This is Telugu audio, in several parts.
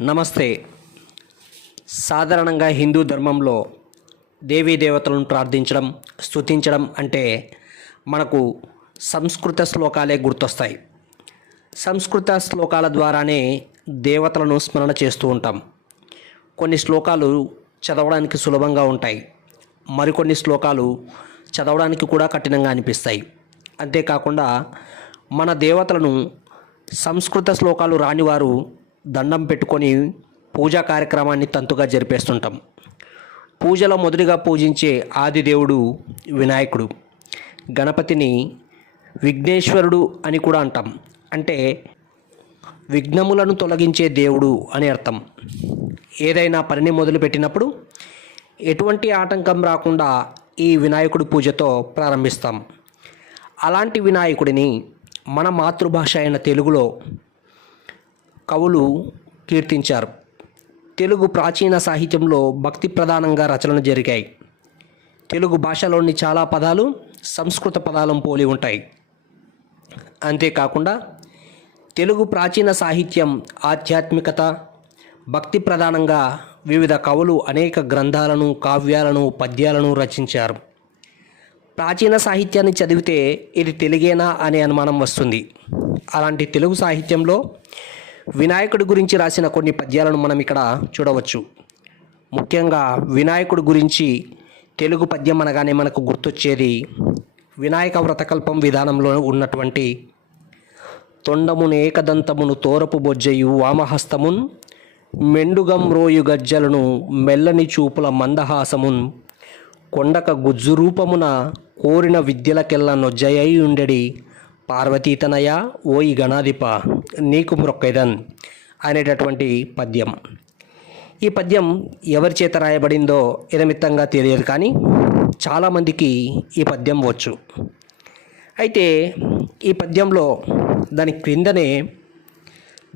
నమస్తే. సాధారణంగా హిందూ ధర్మంలో దేవీ దేవతలను ప్రార్థించడం స్తుతించడం అంటే మనకు సంస్కృత శ్లోకాలే గుర్తొస్తాయి. సంస్కృత శ్లోకాల ద్వారానే దేవతలను స్మరణ చేస్తూ ఉంటాం. కొన్ని శ్లోకాలు చదవడానికి సులభంగా ఉంటాయి. మరికొన్ని శ్లోకాలు చదవడానికి కూడా కఠినంగా అనిపిస్తాయి. అంతేకాకుండా మన దేవతలను సంస్కృత శ్లోకాలు రానివారు దండం పెట్టుకొని పూజా కార్యక్రమాన్ని తంతుగా జరిపేస్తుంటాం. పూజలో మొదటిగా పూజించే ఆదిదేవుడు వినాయకుడు. గణపతిని విఘ్నేశ్వరుడు అని కూడా అంటాం. అంటే విఘ్నములను తొలగించే దేవుడు అని అర్థం. ఏదైనా పనిని మొదలుపెట్టినప్పుడు ఎటువంటి ఆటంకం రాకుండా ఈ వినాయకుడి పూజతో ప్రారంభిస్తాం. అలాంటి వినాయకుడిని మన మాతృభాష అయిన తెలుగులో కవులు కీర్తించారు. తెలుగు ప్రాచీన సాహిత్యంలో భక్తి ప్రధానంగా రచనలు జరిగాయి. తెలుగు భాషలోని చాలా పదాలు సంస్కృత పదాలను పోలి ఉంటాయి. అంతేకాకుండా తెలుగు ప్రాచీన సాహిత్యం ఆధ్యాత్మికత భక్తి ప్రధానంగా వివిధ కవులు అనేక గ్రంథాలను కావ్యాలను పద్యాలను రచించారు. ప్రాచీన సాహిత్యాన్ని చదివితే ఇది తెలుగేనా అనే అనుమానం వస్తుంది. అలాంటి తెలుగు సాహిత్యంలో వినాయకుడి గురించి రాసిన కొన్ని పద్యాలను మనం ఇక్కడ చూడవచ్చు. ముఖ్యంగా వినాయకుడి గురించి తెలుగు పద్యం అనగానే మనకు గుర్తొచ్చేది వినాయక వ్రతకల్పం విధానంలో ఉన్నటువంటి తొండమును ఏకదంతమును తోరపు బొజ్జయు వామహస్తమున్ మెండుగం రోయు గజ్జలను మెల్లని చూపుల మందహాసమున్ కొండక గుజ్జు రూపమున కోరిన విద్యలకెల్ల నొజ్జయై ఉండెడి పార్వతీతనయ ఓయి గణాధిప నీకు మొక్కైదన్ అనేటటువంటి పద్యం. ఈ పద్యం ఎవరి చేత రాయబడిందో ఇరమిత్తంగా తెలియదు కానీ చాలామందికి ఈ పద్యం వచ్చు. అయితే ఈ పద్యంలో దాని క్రిందనే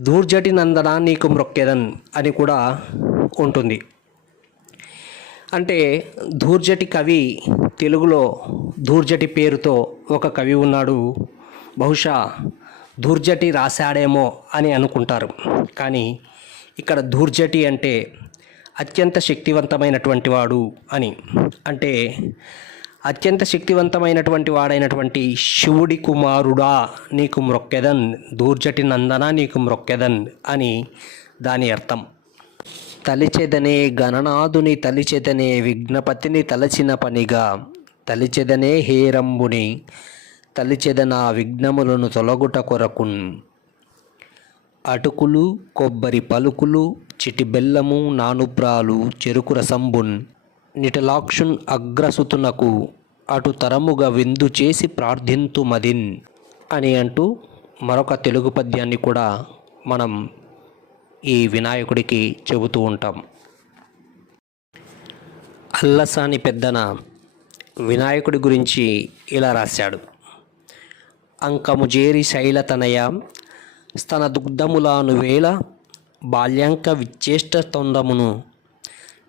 దూర్జటి నందన నీకు మ్రొక్కెదన్ అని కూడా ఉంటుంది. అంటే దూర్జటి కవి తెలుగులో దూర్జటి పేరుతో ఒక కవి ఉన్నాడు. బహుశా దూర్జటి రాశాడేమో అని అనుకుంటారు. కానీ ఇక్కడ దూర్జటి అంటే అత్యంత శక్తివంతమైనటువంటి వాడు అని. అంటే అత్యంత శక్తివంతమైనటువంటి వాడైనటువంటి శివుడి కుమారుడా నీకు మ్రొక్కెదన్ దూర్జటి నందన నీకు మ్రొక్కెదన్ అని దాని అర్థం. తలిచెదనే గణనాథుని తలిచెదనే విఘ్నపతిని తలచిన పనిగా తలిచెదనే హేరంబుని తలిచెదన విఘ్నములను తొలగుట కొరకున్ అటుకులు కొబ్బరి పలుకులు చిటి బెల్లము నానుబ్రాలు చెరుకు రసంబున్ నిటలాక్షున్ అగ్రసుతునకు అటు తరముగా విందు చేసి ప్రార్థింతు మదిన్ అని అంటూ మరొక తెలుగు పద్యాన్ని కూడా మనం ఈ వినాయకుడికి చెబుతూ ఉంటాం. అల్లసాని పెద్దన వినాయకుడి గురించి ఇలా రాశాడు. అంకము జేరి శైలతనయ స్తన దుగ్ధములాను వేళ బాల్యాంక విచ్చేష్ట తొందమును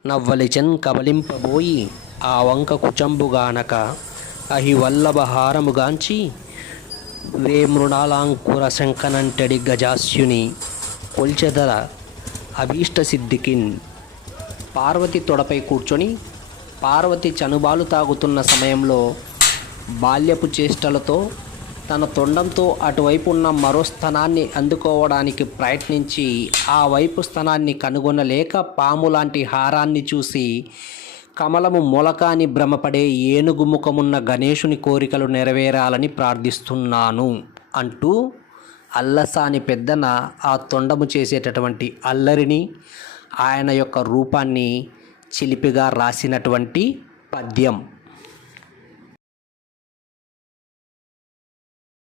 నవ్వలిచన్ కబలింపబోయి ఆ వంక కుచంబుగానక అహి వల్లభహారముగాంచి వే మృణాలాంకుర శంకనంటడి గజాస్యుని కొల్చెదర అభీష్ట సిద్ధికిన్. పార్వతి తొడపై కూర్చొని పార్వతి చనుబాలు తాగుతున్న సమయంలో బాల్యపు చేష్టలతో తన తొండంతో అటువైపు ఉన్న మరో స్థనాన్ని అందుకోవడానికి ప్రయత్నించి ఆ వైపు స్థనాన్ని కనుగొనలేక పాము లాంటి హారాన్ని చూసి కమలము మొలకాని భ్రమపడే ఏనుగు ముఖమున్న గణేషుని కోరికలు నెరవేరాలని ప్రార్థిస్తున్నాను అంటూ అల్లసాని పెద్దన ఆ తొండము చేసేటటువంటి అల్లరిని ఆయన యొక్క రూపాన్ని చిలిపిగా రాసినటువంటి పద్యం.